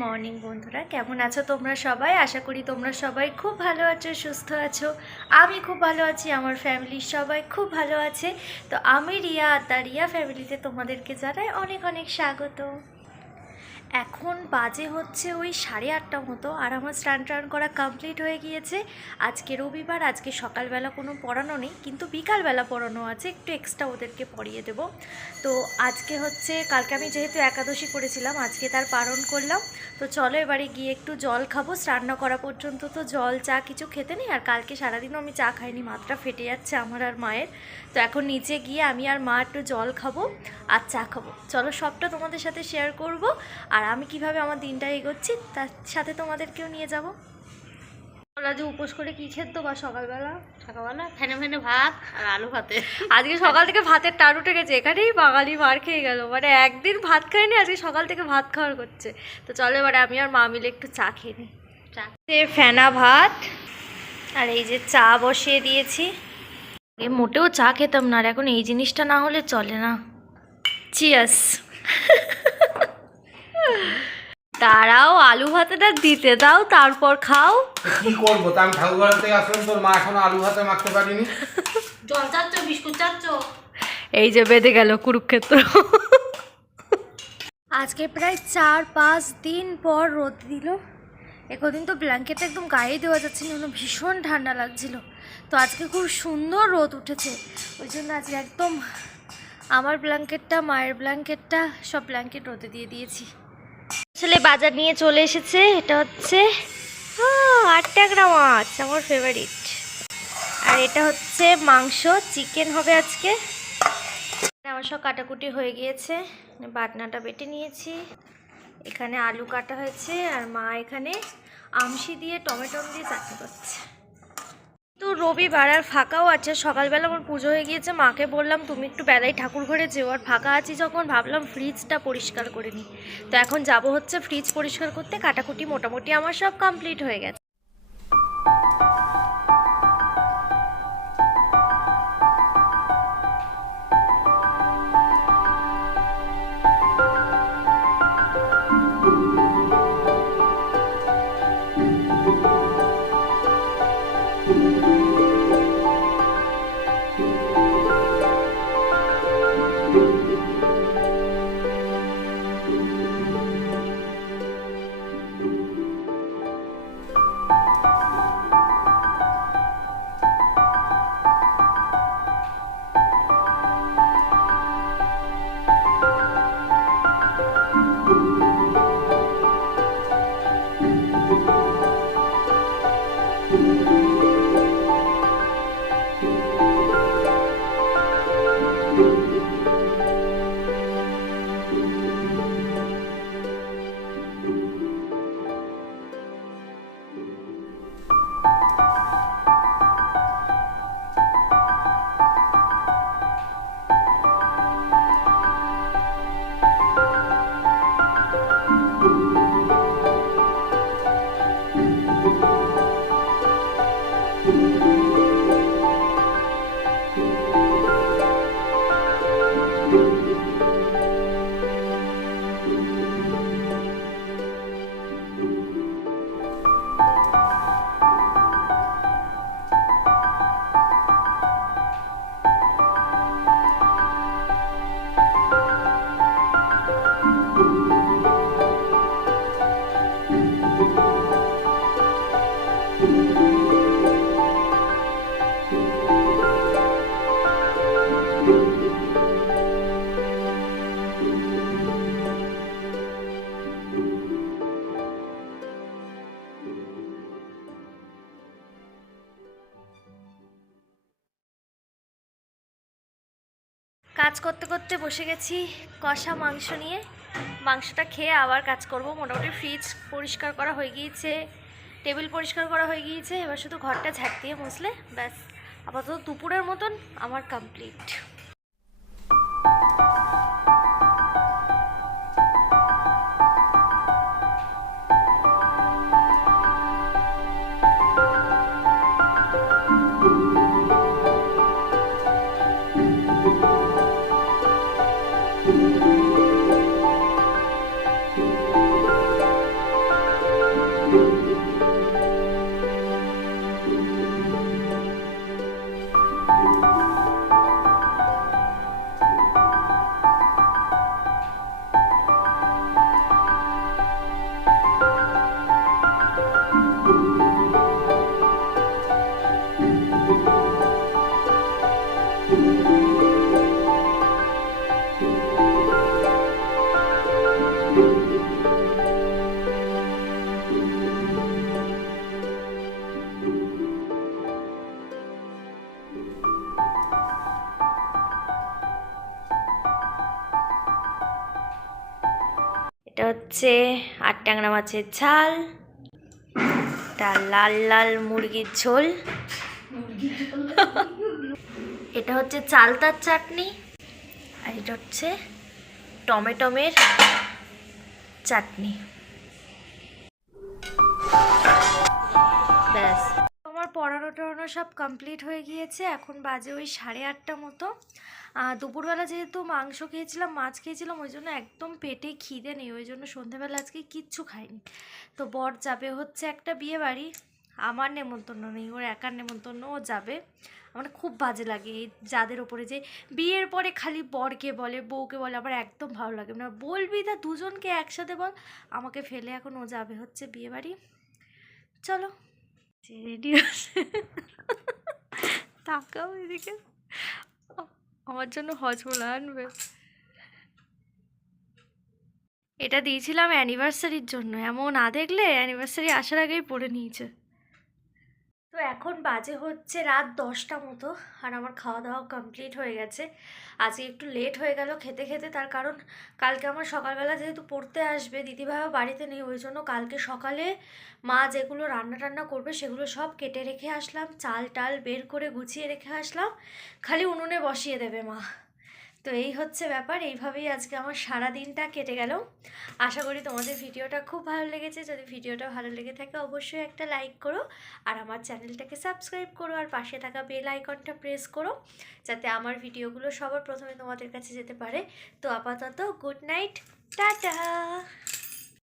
Morning বন্ধুরা, কেমন আছো তোমরা সবাই? আশা করি তোমরা সবাই খুব ভালো আছো, সুস্থ আছো। আমি খুব ভালো আছি, আমার ফ্যামিলির সবাই খুব ভালো আছে। তো আমি রিয়া, আর দ্য রিয়া ফ্যামিলিতে তোমাদেরকে জানাই অনেক অনেক স্বাগত। এখন বাজে হচ্ছে ওই 8:30 মতো, আর আমার স্নান টান করা কমপ্লিট হয়ে গিয়েছে। আজকে রবিবার, আজকে সকালবেলা কোনো পড়ানো নেই, কিন্তু বিকালবেলা পড়ানো আছে, একটু এক্সট্রা ওদেরকে পড়িয়ে দেবো। তো আজকে হচ্ছে, কালকে আমি যেহেতু একাদশী করেছিলাম, আজকে তার পালন করলাম। তো চলো এবারে গিয়ে একটু জল খাবো। স্নান না করা পর্যন্ত তো জল চা কিছু খেতে নেই, আর কালকে সারাদিনও আমি চা খাইনি, মাথাটা ফেটে যাচ্ছে আমার আর মায়ের। তো এখন নিচে গিয়ে আমি আর মা একটু জল খাবো আর চা খাবো। চলো সবটা তোমাদের সাথে শেয়ার করব, আর আমি কিভাবে আমার দিনটা এগোচ্ছি তার সাথে তোমাদেরকেও নিয়ে যাব। আজ উপোস করে কি খেত বা সকালবেলা ফেনে ফেনে ভাত আর আলু ভাতে। আজকে সকাল থেকে ভাতের টান উঠে গেছে, এখানেই বাঙালি মার খেয়ে গেল, মানে একদিন ভাত খায়নি, আজকে সকাল থেকে ভাত খাওয়ার করছে। তো চলো এবারে আমি আর মা মিলে একটু চা খেয়ে নিই। ফেনা ভাত আর এই যে চা বসিয়ে দিয়েছি। মোটেও চা খেতাম না, আর এখন এই জিনিসটা না হলে চলে না। চিয়ার্স। তারাও আলু ভাতেটা দিতে দাও, তারপর খাও। কি করবো? তা আমি ঠাকুরঘর থেকে আসলাম, তোর মা এখনো আলু ভাতে মাখতে পারিনি। জল চাচ্ছ, বিস্কুট চাচ্ছ? এই যে বেঁধে গেল কুরুক্ষেত্র। আজকে প্রায় 4-5 দিন পর রোদ দিল। একদিন তো ব্ল্যাঙ্কেটটা একদম গায়ে দেওয়া যাচ্ছে না, ভীষণ ঠান্ডা লাগছিল। তো আজকে খুব সুন্দর রোদ উঠেছে, ওই জন্য আজকে একদম আমার ব্ল্যাঙ্কেটটা, মায়ের ব্ল্যাঙ্কেটটা, সব ব্ল্যাঙ্কেট রোদে দিয়ে দিয়েছি। আসলে বাজার নিয়ে চলে এসেছে, এটা হচ্ছে 8 টাকা মাছ, আমার ফেভারিট। আর এটা হচ্ছে মাংস, চিকেন হবে আজকে। আমার সব কাটাকুটি হয়ে গিয়েছে, বাটনাটা বেটে নিয়েছি। এখানে আলু কাটা হয়েছে, আর মা এখানে আমশি দিয়ে টমেটো দিয়ে চাটনি করছে। তো রবিবার আর ফাঁকাও আছে, সকালবেলা আমার পুজো হয়ে গিয়েছে। মাকে বললাম তুমি একটু বেলায় ঠাকুর ঘরে যেও, আর ফাঁকা আছি যখন ভাবলাম ফ্রিজটা পরিষ্কার করে নিই। তো এখন যাব হচ্ছে ফ্রিজ পরিষ্কার করতে। কাটাকুটি মোটামুটি আমার সব কমপ্লিট হয়ে গেছে। কাজ করতে করতে বসে গেছি কষা মাংস নিয়ে। মাংসটা খেয়ে আবার কাজ করব। মোটামুটি ফ্রিজ পরিষ্কার করা হয়ে গিয়েছে, টেবিল পরিষ্কার করা হয়ে গিয়েছে, এবার শুধু ঘরটা ঝাঁট দিয়ে মুছলে ব্যাস আপাতত দুপুরের মতন আমার কমপ্লিট। হচ্ছে আর ট্যাংরা মাছের ঝাল, এটা লাল লাল মুরগির ঝোল, এটা হচ্ছে চালতার চাটনি, আর এটা হচ্ছে টমেটোমের চাটনি। ব্যাস, আমার পড়ানো টড়ানো সব কমপ্লিট হয়ে গিয়েছে। এখন বাজে ওই 8:30 মতো। দুপুরবেলা যেহেতু মাংস খেয়েছিলাম, মাছ খেয়েছিলাম, ওই জন্য একদম পেটে খিদে নেই, ওই জন্য সন্ধ্যেবেলা আজকে কিচ্ছু খাইনি। তো বর যাবে হচ্ছে একটা বিয়ে বাড়ি, আমার নেমন্তন্ন নেই, ওর একার নেমন্তন্ন, ও যাবে। আমার খুব বাজে লাগে এই যাদের ওপরে যে বিয়ের পরে খালি বরকে বলে বউকে বলে, আমার একদম ভালো লাগে না। বলবি তা দুজনকে একসাথে বল, আমাকে ফেলে এখন ও যাবে হচ্ছে বিয়ে বাড়ি। চলো রেডি আছে, তাকাও এদিকে, আমার জন্য হজমোলা আনবে। এটা দিয়েছিলাম অ্যানিভার্সারির জন্য, এমন দেখলে অ্যানিভার্সারি আসার আগেই পরে নিয়েছে। তো এখন বাজে হচ্ছে রাত 10টা মতো, আর আমার খাওয়া দাওয়া কমপ্লিট হয়ে গেছে। আজকে একটু লেট হয়ে গেল খেতে খেতে, তার কারণ কালকে আমার সকালবেলা যেহেতু পড়তে আসবে, দিদিভাইও বাড়িতে নেই, ওই জন্য কালকে সকালে মা যেগুলো রান্না টান্না করবে সেগুলো সব কেটে রেখে আসলাম, চাল টাল বের করে গুছিয়ে রেখে আসলাম, খালি উনুনে বসিয়ে দেবে মা। তো এই হচ্ছে ব্যাপার, এইভাবেই আজকে আমার সারা দিনটা কেটে গেল। আশা করি তোমাদের ভিডিওটা খুব ভালো লেগেছে। যদি ভিডিওটা ভালো লেগে থাকে অবশ্যই একটা লাইক করো, আর আমার চ্যানেলটাকে সাবস্ক্রাইব করো, আর পাশে থাকা বেল আইকনটা প্রেস করো, যাতে আমার ভিডিওগুলো সবার প্রথমে তোমাদের কাছে যেতে পারে। তো আপাতত গুড নাইট, টাটা।